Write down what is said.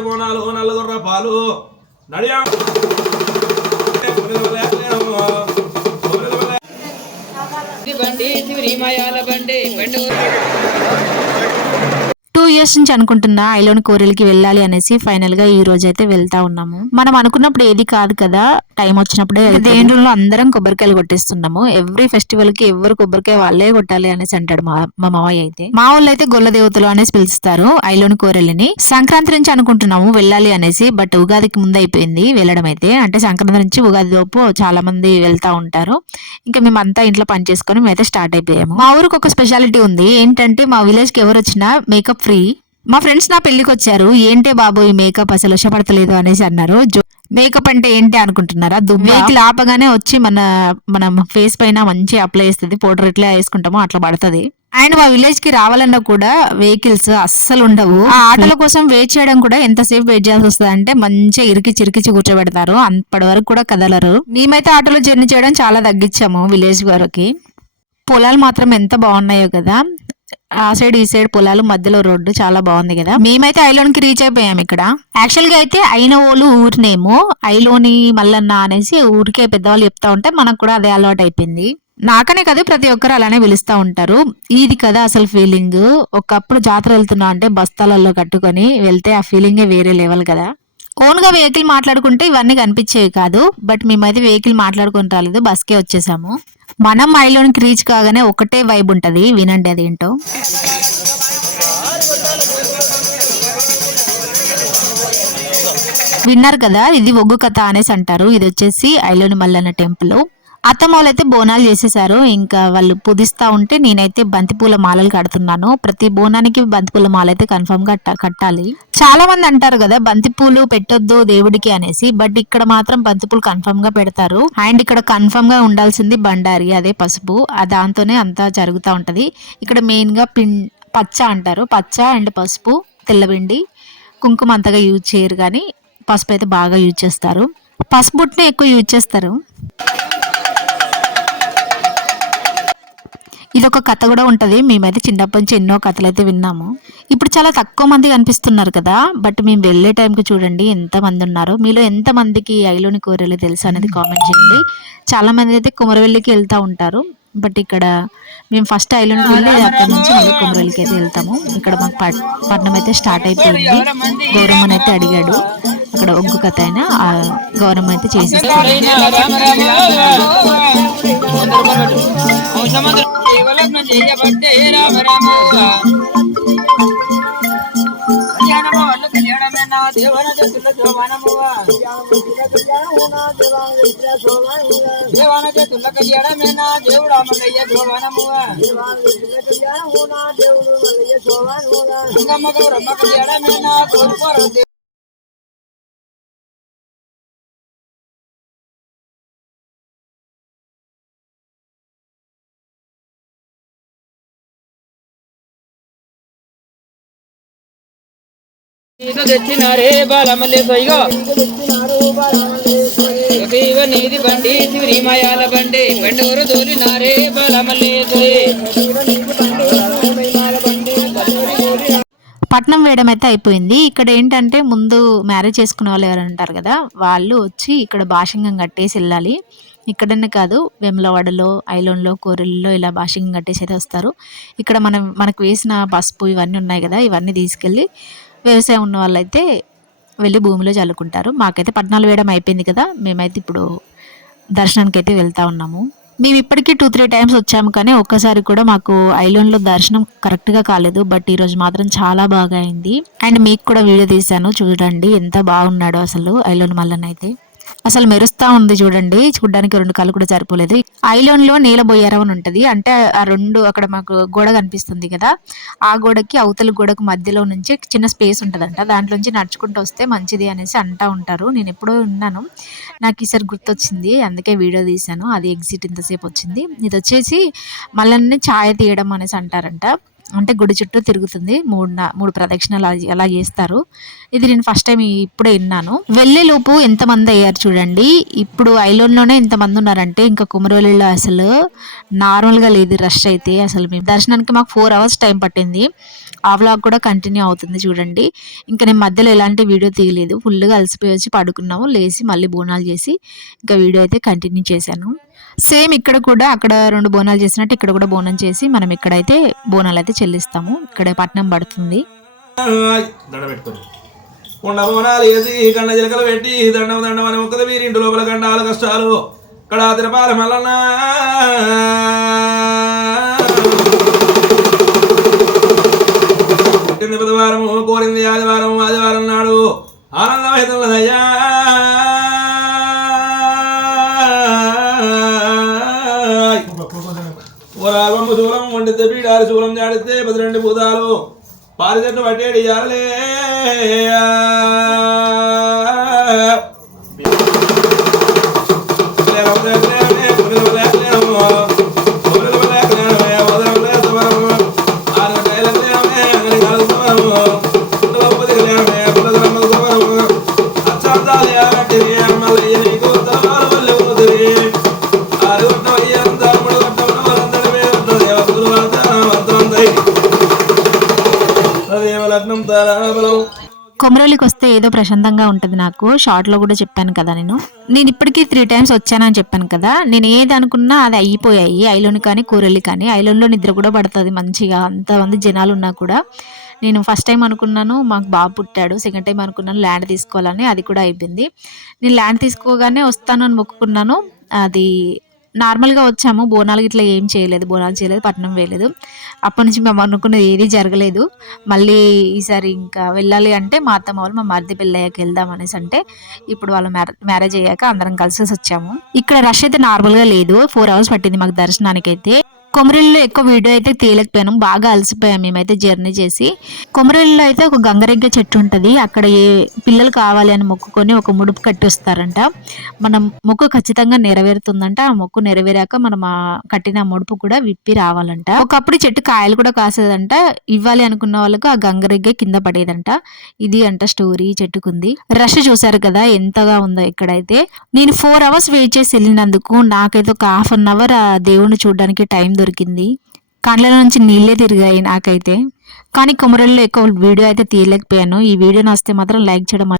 కోడి బోనాలు నల్లగొర్ర పాలు నడియా బండి మాయాల బండి బండి 2 years నుంచి అనుకుంటున్నా ఐలోని కోరెలకి వెళ్ళాలి అనేసి ఫైనల్ గా ఈ రోజు అయితే వెళ్తా ఉన్నాము. మనం అనుకున్నప్పుడు ఏది కాదు కదా, టైం వచ్చినప్పుడే దేని రోజుల్లో అందరం కొబ్బరికాయలు కొట్టేస్తున్నాము. ఎవ్రీ ఫెస్టివల్ కి ఎవరు కొబ్బరికాయ వాళ్ళే కొట్టాలి అనేసి అంటాడు మా మామయ్య అయితే. మా వాళ్ళు అయితే గొల్ల దేవతలు అనేసి పిలుస్తారు ఐలోని కోరెలని. సంక్రాంతి నుంచి అనుకుంటున్నాము వెళ్ళాలి అనేసి, బట్ ఉగాదికి ముందు అయిపోయింది వెళ్ళడం అయితే. అంటే సంక్రాంతి నుంచి ఉగాది లోపు చాలా మంది వెళ్తా ఉంటారు. ఇంకా మేమంతా ఇంట్లో పని చేసుకుని మేమైతే స్టార్ట్ అయిపోయాము. మా ఊరికి ఒక స్పెషాలిటీ ఉంది ఏంటంటే, మా విలేజ్ కి ఎవరు వచ్చినా మేకప్ ఫ్రీ. మా ఫ్రెండ్స్ నా పెళ్లికి వచ్చారు. ఏంటే బాబు ఈ మేకప్ అసలు ఇష్టపడతలేదు అనేసి అన్నారు. మేకప్ అంటే ఏంటి అనుకుంటున్నారా? వెహికల్ ఆపగానే వచ్చి మన ఫేస్ పైన మంచి అప్లై చేస్తుంది. పౌడర్ ఎట్లా వేసుకుంటామో అట్లా పడుతుంది. ఆయన మా విలేజ్ కి రావాలన్నా కూడా వెహికల్స్ అస్సలు ఉండవు. ఆ ఆటోల కోసం వెయిట్ చేయడం కూడా ఎంతసేపు వెయిట్ చేయాల్సి వస్తుంది అంటే, మంచిగా ఇరికిచి కూర్చోబెడతారు. అప్పటి వరకు కూడా కదలరు. మేమైతే ఆటోలో జర్నీ చేయడం చాలా తగ్గించాము విలేజ్ వరకు. పొలాలు మాత్రం ఎంత బాగున్నాయో కదా, ఆ సైడ్ ఈ సైడ్ పొలాలు మధ్యలో రోడ్డు చాలా బాగుంది కదా. మేమైతే ఐలోనికి రీచ్ అయిపోయాం. ఇక్కడ యాక్చువల్ గా అయితే ఐనవోలు ఊరినేమో ఐలోని మల్లన్న అనేసి ఊరికే పెద్దవాళ్ళు చెప్తా ఉంటే మనకు కూడా అదే అలవాటు అయిపోయింది. నాకనే కదా ప్రతి ఒక్కరు అలానే పిలుస్తా ఉంటారు. ఇది కదా అసలు ఫీలింగ్. ఒకప్పుడు జాతర వెళ్తున్నా అంటే బస్తాలలో కట్టుకొని వెళ్తే ఆ ఫీలింగే వేరే లెవెల్ కదా. ఓన్ గా వెహికల్ మాట్లాడుకుంటే ఇవన్నీ కనిపించేవి కాదు. బట్ మేమైతే వెహికల్ మాట్లాడుకుని రాలేదు, బస్కే వచ్చేసాము. మనం ఐలోనికి రీచ్ కాగానే ఒకటే వైబ్ ఉంటది, వినండి అదేంటో. విన్నారు కదా, ఇది ఒగ్గు కథ అనేసి అంటారు. ఇది వచ్చేసి ఐలోని మల్లన్న టెంపుల్. అత్తమ్మ వాళ్ళైతే బోనాలు చేసేసారు. ఇంకా వాళ్ళు పుదిస్తా ఉంటే నేనైతే బంతిపూల మాలలు కడుతున్నాను. ప్రతి బోనానికి బంతిపూల మాల అయితే కన్ఫర్మ్ గా కట్టాలి. చాలా మంది అంటారు కదా బంతిపూలు పెట్టొద్దు దేవుడికి అనేసి, బట్ ఇక్కడ మాత్రం బంతిపూలు కన్ఫర్మ్ గా పెడతారు. అండ్ ఇక్కడ కన్ఫర్మ్ గా ఉండాల్సింది బండారి, అదే పసుపు. దాంతోనే అంతా జరుగుతూ ఉంటది. ఇక్కడ మెయిన్ గా పచ్చ అంటారు. పచ్చ అండ్ పసుపు, తెల్లబిండి, కుంకుమ అంతగా యూజ్ చేయరు, కానీ పసుపు అయితే బాగా యూజ్ చేస్తారు. పసుపు బుట్నే ఎక్కువ యూజ్ చేస్తారు. ఇది ఒక కథ కూడా ఉంటది. మేమైతే చిన్నప్పటి నుంచి ఎన్నో కథలు అయితే విన్నాము. ఇప్పుడు చాలా తక్కువ మంది కనిపిస్తున్నారు కదా, బట్ మేము వెళ్ళే టైంకి చూడండి ఎంత మంది ఉన్నారు. మీలో ఎంత మందికి ఐలోని కోరెలు తెలుసు అనేది కామెంట్ చేయండి. చాలా మంది అయితే కుమరవెల్లికి వెళ్తూ ఉంటారు. బట్ ఇక్కడ మేము ఫస్ట్ ఐలోనికి వెళ్ళి అక్కడ నుంచి మళ్ళీ కుమరవెల్లికి అయితే వెళ్తాము. ఇక్కడ మాకు పట్నం అయితే స్టార్ట్ అయిపోయింది. గౌరమ్మని అయితే అడిగాడు అక్కడ ఒగ్గు కథ అయినా, ఆ గౌరమ్మ అయితే చేసేస్తాడు. తెచ్చినారే బాలమల్లే సైగా నీది బండి మాయాల బండి బండూరు తోలినారే బాలమల్లే పట్నం వేయడం అయితే అయిపోయింది. ఇక్కడ ఏంటంటే ముందు మ్యారేజ్ చేసుకునే వాళ్ళు ఎవరు అంటారు కదా, వాళ్ళు వచ్చి ఇక్కడ భాషంగం కట్టేసి వెళ్ళాలి. ఇక్కడనే కాదు, వేములవాడలో, ఐలోన్లో, కోరెల్లో ఇలా భాషంగం కట్టేసి అయితే వస్తారు. ఇక్కడ మనకు వేసిన పసుపు ఇవన్నీ ఉన్నాయి కదా, ఇవన్నీ తీసుకెళ్ళి వ్యవసాయం ఉన్న వాళ్ళైతే వెళ్ళి భూమిలో చల్లుకుంటారు. మాకైతే పట్నాలు వేయడం అయిపోయింది కదా, మేమైతే ఇప్పుడు దర్శనానికి అయితే వెళ్తా ఉన్నాము. మేము ఇప్పటికీ 2-3 టైమ్స్ వచ్చాము, కానీ ఒక్కసారి కూడా మాకు ఐలోన్లో దర్శనం కరెక్ట్గా కాలేదు. బట్ ఈరోజు మాత్రం చాలా బాగా అయింది. అండ్ మీకు కూడా వీడియో తీశాను, చూడండి ఎంత బాగున్నాడో అసలు ఐలోన్ మల్లన్న అయితే. అసలు మెరుస్తా ఉంది చూడండి, చూడడానికి 2 కళ్ళు కూడా సరిపోలేదు. ఐలోన్లో నీల బొయ్యారం అని ఉంటుంది. అంటే ఆ 2 అక్కడ మాకు గోడ కనిపిస్తుంది కదా, ఆ గోడకి అవతల గోడకు మధ్యలో నుంచి చిన్న స్పేస్ ఉంటుందంట. దాంట్లోంచి నడుచుకుంటూ వస్తే మంచిది అనేసి అంటా ఉంటారు. నేను ఎప్పుడో విన్నాను, నాకు ఈసారి గుర్తొచ్చింది, అందుకే వీడియో తీశాను. అది ఎగ్జిట్ ఇంతసేపు వచ్చింది. ఇది వచ్చేసి మల్లన్ని ఛాయ తీయడం అనేసి అంటారంట. అంటే గుడి చుట్టూ తిరుగుతుంది, 3 ప్రదక్షిణలు అలా చేస్తారు. ఇది నేను ఫస్ట్ టైం ఇప్పుడే విన్నాను. వెళ్ళే లోపు ఎంతమంది అయ్యారు చూడండి. ఇప్పుడు ఐలోన్లోనే ఎంతమంది ఉన్నారంటే ఇంకా కుమరవెల్లిలో అసలు నార్మల్గా లేదు రష్ అయితే. అసలు మేము దర్శనానికి మాకు 4 hours టైం పట్టింది. ఆ వ్లాగ్ కూడా కంటిన్యూ అవుతుంది చూడండి. ఇంకా నేను మధ్యలో ఎలాంటి వీడియో తీయలేదు, ఫుల్గా అలసిపోయి వచ్చి పడుకున్నాము, లేచి మళ్ళీ బోనాలు చేసి ఇంకా వీడియో అయితే కంటిన్యూ చేశాను. సేమ్ ఇక్కడ కూడా అక్కడ 2 బోనాలు చేసినట్టు ఇక్కడ కూడా బోనం చేసి మనం ఇక్కడైతే బోనాలు అయితే చెల్లిస్తాము. ఇక్కడ పట్నం పడుతుంది. దండ పెట్టుకొని కొండ బోనాలు వేసి కండ చిలకలు పెట్టి దండం దండం అని ఒక్కద వీరింటి లోపల గండాల కష్టాలు ఇక్కడ తిరపాల మల్లన్న పుట్టింది బుధవారం, కోరింది ఆదివారం, ఆదివారం నాడు ఆనందమైతున్నదయ్యా. ఓరాగమ్మ శూలం వండితే పీడారి శూలం జాడితే 12 భూతాలు పారిచెట్టు పట్టేడి జాలలే. కొమరవెల్లికి వస్తే ఏదో ప్రశాంతంగా ఉంటుంది నాకు. షార్ట్లో కూడా చెప్పాను కదా, నేను ఇప్పటికీ 3 times వచ్చానని చెప్పాను కదా. నేను ఏది అనుకున్నా అది అయిపోయాయి. ఐలోని కానీ కూరెల్లి కానీ. ఐలోన్లో నిద్ర కూడా పడుతుంది మంచిగా, అంతమంది జనాలు ఉన్నా కూడా. నేను ఫస్ట్ టైం అనుకున్నాను మాకు బాబు పుట్టాడు, సెకండ్ టైం అనుకున్నాను ల్యాండ్ తీసుకోవాలని, అది కూడా అయిపోయింది. నేను ల్యాండ్ తీసుకోగానే వస్తానని మొక్కుకున్నాను. అది నార్మల్గా వచ్చాము, బోనాలు ఇట్లా ఏం చేయలేదు, బోనాలు చేయలేదు, పట్నం వేయలేదు. అప్పటి నుంచి మేము అనుకున్నది ఏది జరగలేదు. మళ్ళీ ఈసారి ఇంకా వెళ్ళాలి అంటే మా అత్తమ్మ వాళ్ళు మా మరిది పెళ్ళయ్యాక వెళ్దాం అనేసి అంటే ఇప్పుడు వాళ్ళ మ్యారేజ్ అయ్యాక అందరం కలిసి వచ్చాము. ఇక్కడ రష్ అయితే నార్మల్గా లేదు, 4 hours పట్టింది మాకు దర్శనానికి అయితే. కొమరవెల్లిలో ఎక్కువ వీడియో అయితే తీయలేకపోయాను, బాగా అలసిపోయాం మేమైతే జర్నీ చేసి. కొమరవెల్లిలో అయితే ఒక గంగరెగ్గ చెట్టు ఉంటుంది, అక్కడ ఏ పిల్లలు కావాలి అని మొక్కుకొని ఒక ముడుపు కట్టి వస్తారంట. మనం మొక్కు ఖచ్చితంగా నెరవేరుతుందంట. ఆ మొక్కు నెరవేరాక మనం ఆ కట్టిన ముడుపు కూడా విప్పి రావాలంట. ఒకప్పుడు చెట్టు కాయలు కూడా కాసేదంట. ఇవ్వాలి అనుకున్న వాళ్ళకు ఆ గంగరెగ్గ కింద పడేదంట. ఇది అంట స్టోరీ చెట్టుకుంది. రష్ చూసారు కదా ఎంతగా ఉందో ఇక్కడైతే. నేను 4 hours వెయిట్ చేసి వెళ్ళినందుకు నాకైతే ఒక 1/2 hour ఆ దేవుణ్ణి చూడడానికి టైం దొరికింది. కళ్ళ నుంచి నీళ్ళే తిరిగాయి నాకైతే. కానీ కొమరవెల్లిలో ఎక్కువ వీడియో అయితే తీయలేకపోయాను. ఈ వీడియో నచ్చితే మాత్రం లైక్ చేయడం